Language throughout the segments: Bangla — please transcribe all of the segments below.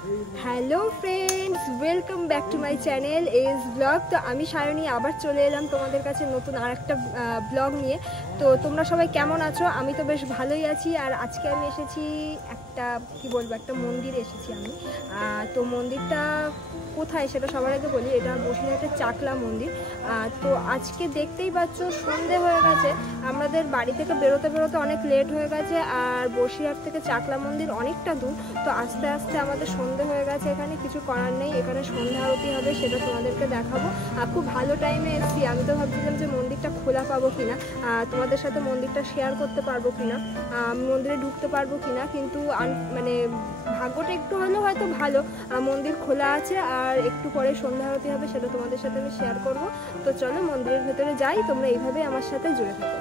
Hello friends, welcome back to my channel edge blog. তো আমি সায়নী আবার চলে এলাম তোমাদের কাছে নতুন আরেকটা ব্লগ নিয়ে। তো তোমরা সবাই কেমন আছো? আমি তো বেশ ভালোই আছি। আর আজকে আমি এসেছি একটা একটা মন্দিরে এসেছি আমি। তো মন্দিরটা কোথায় সেটা সবার আগে বলি, এটা বসিরহাটের চাকলা মন্দির। তো আজকে দেখতেই পাচ্ছ সন্ধে হয়ে গেছে, আমাদের বাড়ি থেকে বেরোতে বেরোতে অনেক লেট হয়ে গেছে। আর বসিরহাট থেকে চাকলা মন্দির অনেকটা দূর, তো আস্তে আস্তে আমাদের সন্ধে হয়ে গেছে। এখানে কিছু করার নেই, এখানে সন্ধ্যা আরতি হবে, সেটা তোমাদেরকে দেখাবো। খুব ভালো টাইমে এসেছি। আমি তো ভাবছিলাম যে মন্দিরটা খোলা পাবো কিনা, তোমাদের সাথে মন্দিরটা শেয়ার করতে পারবো কিনা, মন্দিরে ঢুকতে পারবো কিনা, কিন্তু মানে ভাগ্যটা একটু হলেও হয়তো ভালো, মন্দির খোলা আছে। আর একটু পরে সন্ধ্যা আরতি হবে, সেটা তোমাদের সাথে আমি শেয়ার করব। তো চলো মন্দিরের ভেতরে যাই, তোমরা এইভাবে আমার সাথে জুড়ে থাকো।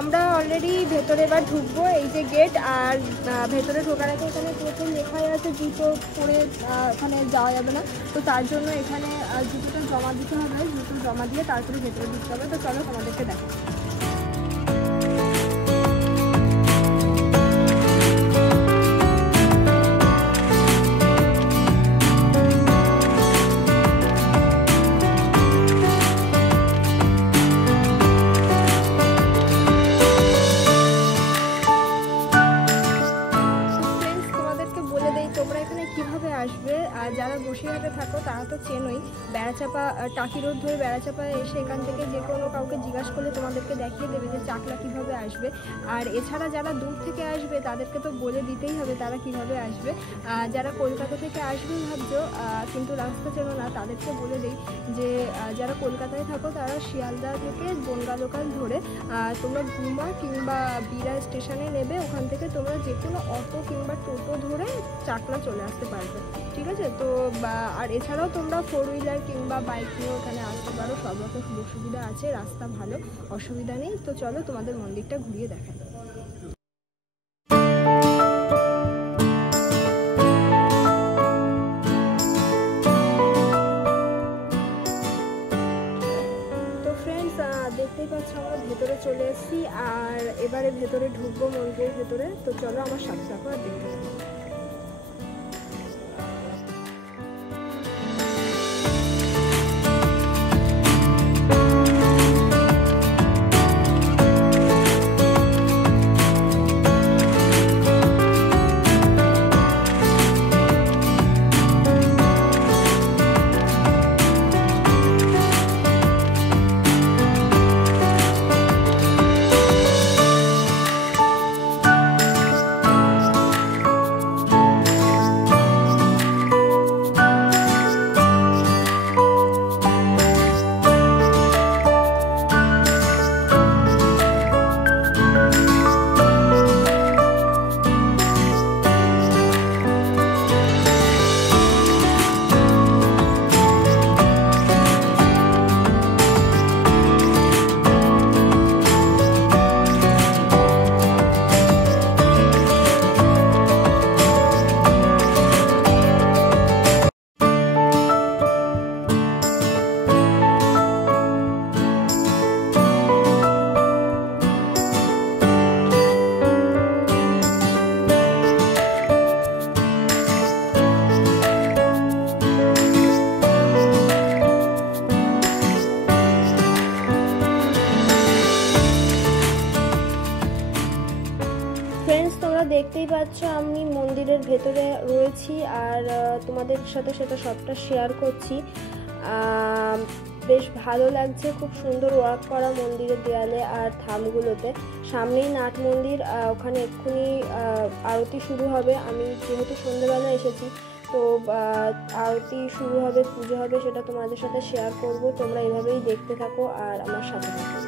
আমরা অলরেডি ভেতরে এবার ঢুকবো, এই যে গেট। আর ভেতরে ঢোকার আগে এখানে প্রথম লেখাই আছে জুতো পরে এখানে যাওয়া যাবে না। তো তার জন্য এখানে জুতোটা জমা দিতে হবে, জুতো জমা দিয়ে তারপরে ভেতরে ঢুকতে হবে। তো চলো তোমাদেরকে দেখো। তোমরা এখানে কিভাবে আসবে? যারা বসিরহাটে থাকো তারা তো চেনোই, বেড়াচাপা টাকি রোড ধরে বেড়াচাপা এসে এখান থেকে যে কোনো কাউকে জিজ্ঞাসা করলে তোমাদেরকে দেখিয়ে দেবে যে চাকলা কিভাবে আসবে। আর এছাড়া যারা দূর থেকে আসবে তাদেরকে তো বলে দিতেই হবে তারা কিভাবে আসবে। যারা কলকাতা থেকে আসবে ভাবছো কিন্তু রাস্তা চেনো না, তাদেরকে বলে দিই যে যারা কলকাতায় থাকো তারা শিয়ালদা থেকে বনগা লোকাল ধরে তোমরা ভুমা কিংবা বিরা স্টেশনে নেবে, ওখান থেকে তোমরা যে কোনো অটো কিংবা টোটো ধরে চাকলা চলে আসতে পারবে, ঠিক আছে? তো আর এছাড়াও তোমরা 4 হুইলার কিংবা বাইক নিয়েও ওখানে আসতে পারো, সব রকম সুযোগ সুবিধা আছে, রাস্তা ভালো, অসুবিধা নেই। তো চলো তোমাদের মন্দিরটা ঘুরিয়ে দেখাই। দেখতেই পাচ্ছ আমরা ভেতরে চলে এসেছি, আর এবারে ভেতরে ঢুকবো মন্দিরের ভেতরে। তো চলো আমার সাথে থাকো আর দেখতে থাকো। দেখতেই পাচ্ছ আমি মন্দিরের ভেতরে রয়েছি আর তোমাদের সাথে সেটা সবটা শেয়ার করছি। বেশ ভালো লাগছে, খুব সুন্দর ওয়ার্ক করা মন্দিরের দেয়ালে আর থামগুলোতে। সামনেই নাট মন্দির, ওখানে এক্ষুনি আরতি শুরু হবে। আমি যেহেতু সন্ধ্যেবেলা এসেছি তো আরতি শুরু হবে, পুজো হবে, সেটা তোমাদের সাথে শেয়ার করব। তোমরা এভাবেই দেখতে থাকো আর আমার সাথে থাকো।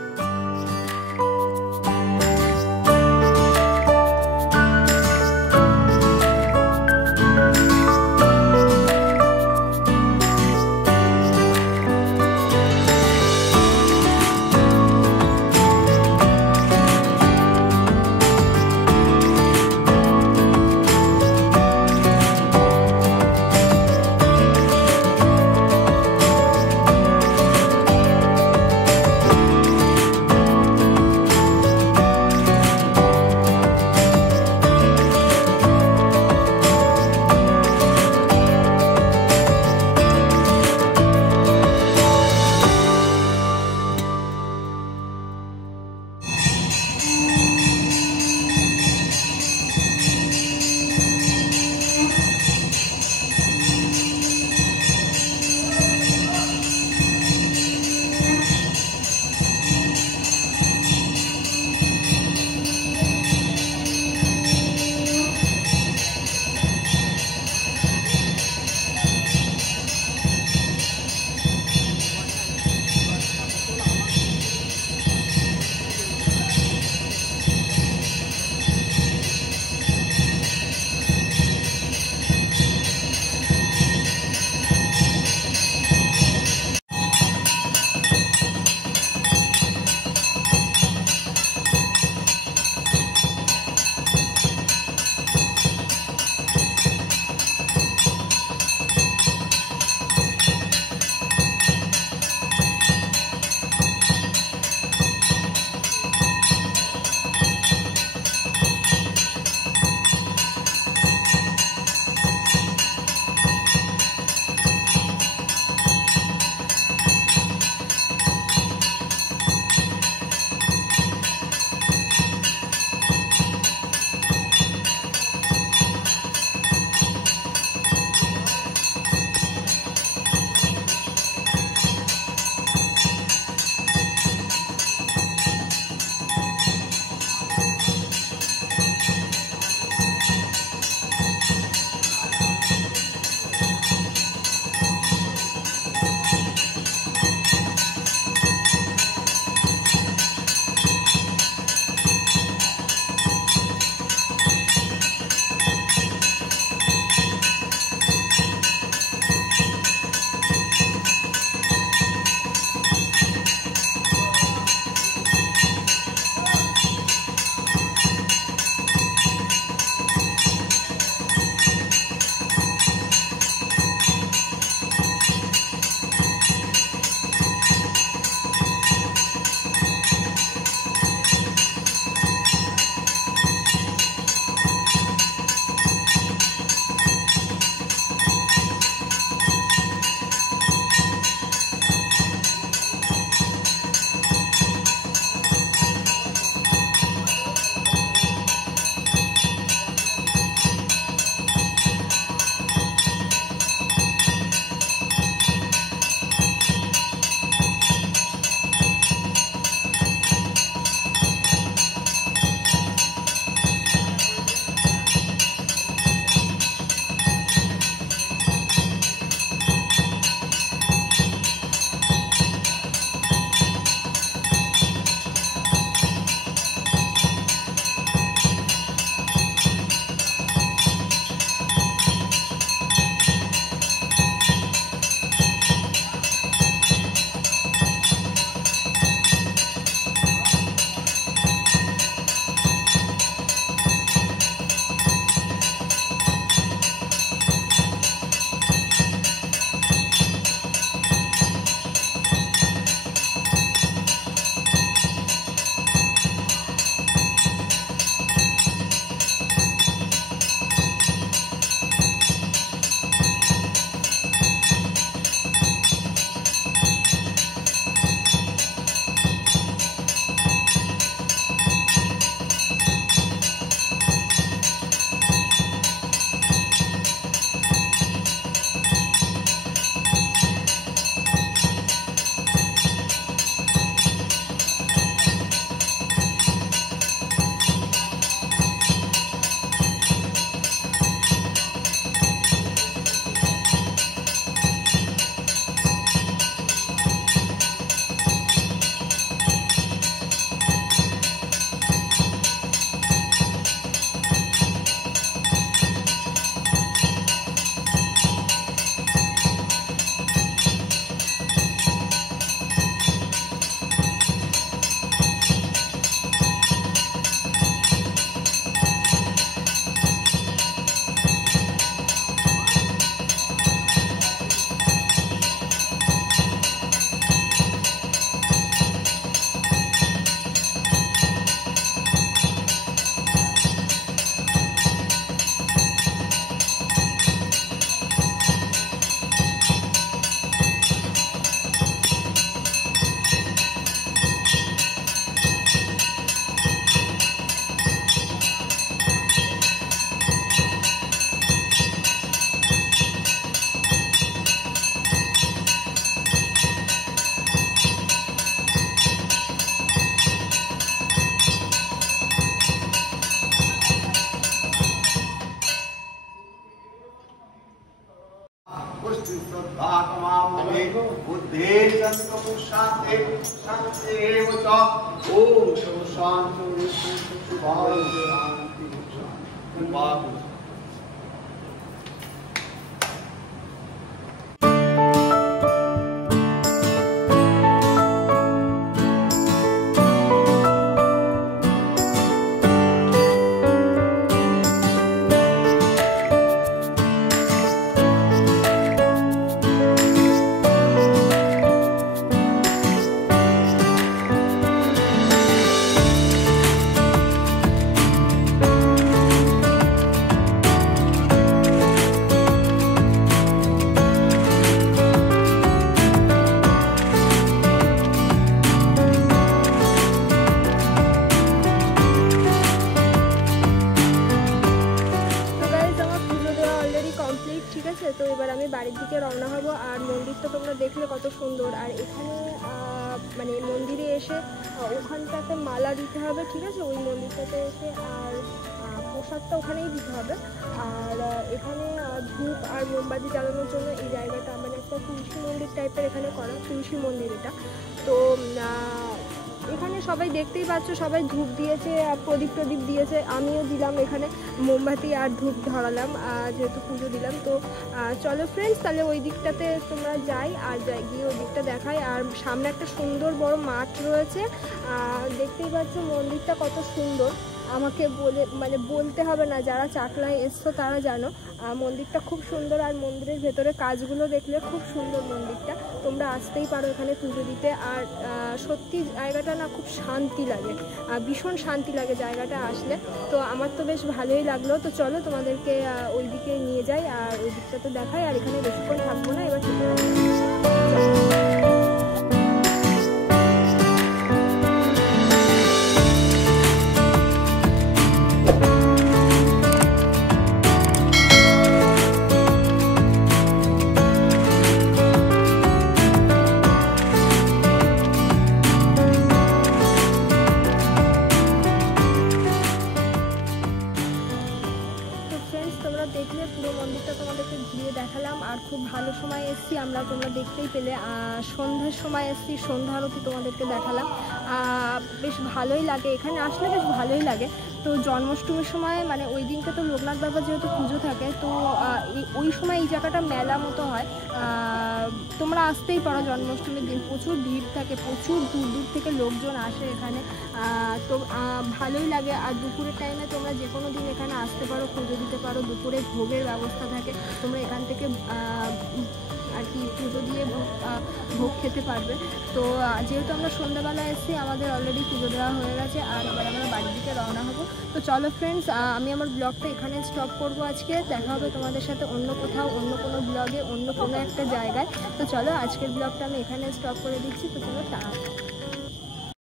শান্তি ওম শান্তি শান্তি। তো এবার আমি বাড়ির দিকে রওনা হব। আর মন্দিরটা তোমরা দেখলে কত সুন্দর। আর এখানে মানে মন্দিরে এসে ওখানটাতে মালা দিতে হবে, ঠিক আছে, ওই মন্দিরটাতে এসে। আর প্রসাদটা ওখানেই দিতে হবে। আর এখানে ধূপ আর মোমবাতি জ্বালানোর জন্য এই জায়গাটা মানে একটা তুলসী মন্দির টাইপের এখানে করা, তুলসী মন্দির এটা। তো এখানে সবাই দেখতেই পাচ্ছ, সবাই ধূপ দিয়েছে, প্রদীপ দিয়েছে, আমিও দিলাম এখানে মোমবাতি আর ধূপ ধরালাম যেহেতু পুজো দিলাম। তো চলো ফ্রেন্ডস, তাহলে ওই দিকটাতে তোমরা যাই আর গিয়ে ওই দিকটা দেখাই। আর সামনে একটা সুন্দর বড় মাঠ রয়েছে, দেখতেই পাচ্ছ মন্দিরটা কত সুন্দর। আমাকে বলতে হবে না, যারা চাকলায় এসছো তারা জানো মন্দিরটা খুব সুন্দর। আর মন্দিরের ভেতরে কাজগুলো দেখলে খুব সুন্দর মন্দিরটা, তোমরা আসতেই পারো এখানে পুজো দিতে। আর সত্যি জায়গাটা না খুব শান্তি লাগে, ভীষণ শান্তি লাগে জায়গাটা আসলে। তো আমার তো বেশ ভালোই লাগলো। তো চলো তোমাদেরকে ওই দিকে নিয়ে যাই আর ওই দিকটা তো দেখাই। আর এখানে বেশিক্ষণ থাকবো না, এবার দেখলে পুরো মন্দিরটা তোমাদেরকে ঘুরিয়ে দেখালাম। আর খুব ভালো সময় এসেছি আমরা, তোমরা দেখতেই পেলে। সন্ধ্যার সময় এসেছি, সন্ধ্যা আরতি তোমাদেরকে দেখালাম। বেশ ভালোই লাগে এখানে আসলে, বেশ ভালোই লাগে। তো জন্মাষ্টমীর সময় মানে ওই দিনকে তো লোকনাথ বাবা যেহেতু পুজো থাকে, তো ওই সময় এই জায়গাটা মেলা মতো হয়। তোমরা আসতেই পারো জন্মাষ্টমীর দিন, প্রচুর ভিড় থাকে, প্রচুর দূর দূর থেকে লোকজন আসে এখানে। তো ভালোই লাগে। আর দুপুরের টাইমে তোমরা যে কোনো দিন এখানে আসতে পারো, পুজো দিতে পারো। দুপুরে ভোগের ব্যবস্থা থাকে, তোমরা এখান থেকে আর কি পুজো দিয়ে ভোগ খেতে পারবে। তো যেহেতু আমরা সন্ধ্যাবেলা এসেছি, আমাদের অলরেডি পুজো দেওয়া হয়ে গেছে। আর এবার আমরা বাড়ির দিকে রওনা হবো। তো চলো ফ্রেন্ডস, আমি আমার ব্লগটা এখানে স্টপ করবো আজকে। দেখা হবে তোমাদের সাথে অন্য কোথাও, অন্য কোনো ব্লগে, অন্য কোনো একটা জায়গায়। তো চলো আজকের ব্লগটা আমি এখানে স্টপ করে দিচ্ছি। তো চলো টাটা।